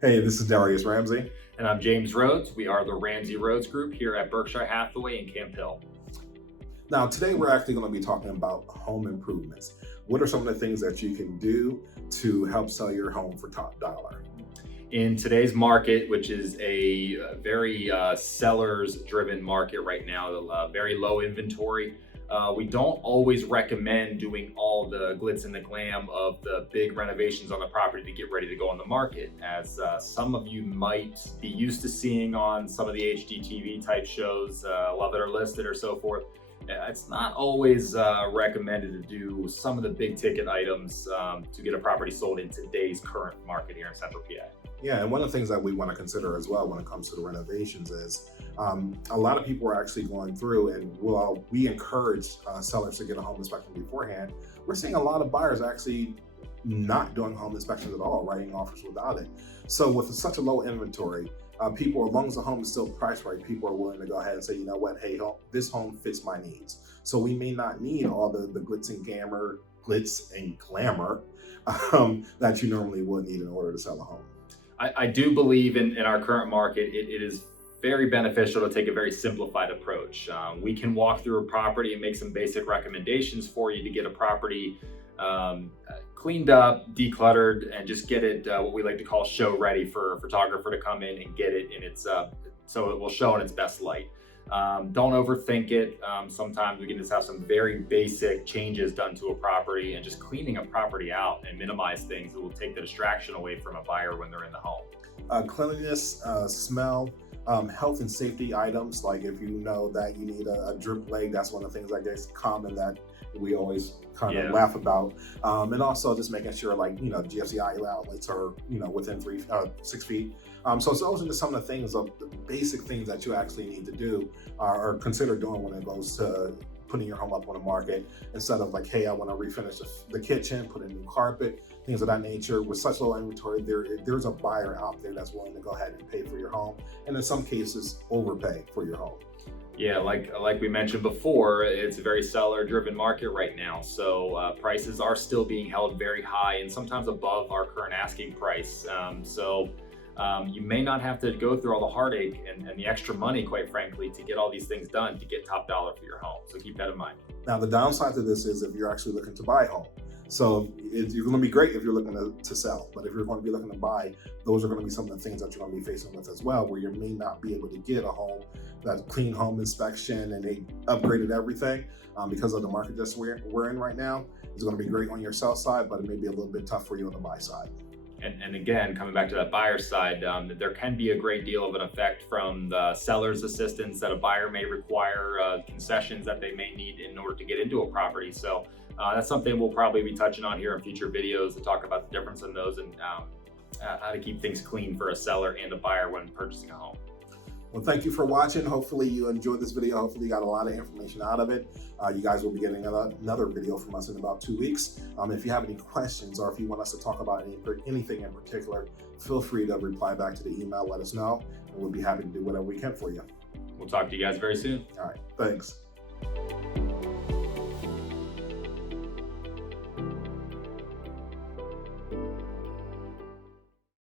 Hey, this is DARIUS Ramsey. And I'm James Rhoads. We are the Ramsey Rhoads Group here at Berkshire, Hathaway in Camp Hill. Now, today we're actually going to be talking about home improvements. What are some of the things that you can do to help sell your home for top dollar? In today's market, which is a very sellers-driven market right now, very low inventory, we don't always recommend doing all the glitz and the glam of the big renovations on the property to get ready to go on the market. As some of you might be used to seeing on some of the HGTV type shows, Love It or Listed or so forth, it's not always recommended to do some of the big ticket items to get a property sold in today's current market here in Central PA. Yeah, and one of the things that we want to consider as well when it comes to the renovations is a lot of people are actually going through, and while we encourage sellers to get a home inspection beforehand, we're seeing a lot of buyers actually not doing home inspections at all, writing offers without it. So with such a low inventory, people, as long as the home is still priced right, people are willing to go ahead and say, you know what, hey, this home fits my needs. So we may not need all the glitz and glamour that you normally would need in order to sell a home. I do believe in our current market, it is very beneficial to take a very simplified approach. We can walk through a property and make some basic recommendations for you to get a property cleaned up, decluttered, and just get it what we like to call show ready for a photographer to come in and get it in its so it will show in its best light. Don't overthink it. Sometimes we can just have some very basic changes done to a property, and just cleaning a property out and minimize things that will take the distraction away from a buyer when they're in the home. Cleanliness, smell, health and safety items, like if you know that you need a drip leg, that's one of the things I guess common that we always kind of laugh about. And also just making sure, like, you know, GFCI outlets are, you know, within 6 feet. So those are just some of the things, of the basic things that you actually need to do or consider doing when it goes to putting your home up on the market, instead of like, hey, I want to refinish the kitchen, put in new carpet, things of that nature. With such low inventory, there's a buyer out there that's willing to go ahead and pay for your home, and in some cases overpay for your home. Yeah, like we mentioned before, it's a very seller-driven market right now. So prices are still being held very high and sometimes above our current asking price. You may not have to go through all the heartache and the extra money, quite frankly, to get all these things done to get top dollar for your home. So keep that in mind. Now, the downside to this is if you're actually looking to buy a home. So you're going to be great if you're looking to sell, but if you're going to be looking to buy, those are going to be some of the things that you're going to be facing with as well, where you may not be able to get a home, that clean home inspection, and they upgraded everything because of the market that we're in right now. It's going to be great on your sell side, but it may be a little bit tough for you on the buy side. And again, coming back to that buyer side, there can be a great deal of an effect from the seller's assistance that a buyer may require, concessions that they may need in order to get into a property. So that's something we'll probably be touching on here in future videos to talk about the difference in those and how to keep things clean for a seller and a buyer when purchasing a home. Well, thank you for watching. Hopefully you enjoyed this video. Hopefully you got a lot of information out of it. You guys will be getting another video from us in about 2 weeks. If you have any questions, or if you want us to talk about anything in particular, feel free to reply back to the email, let us know, and we'll be happy to do whatever we can for you. We'll talk to you guys very soon. All right, thanks.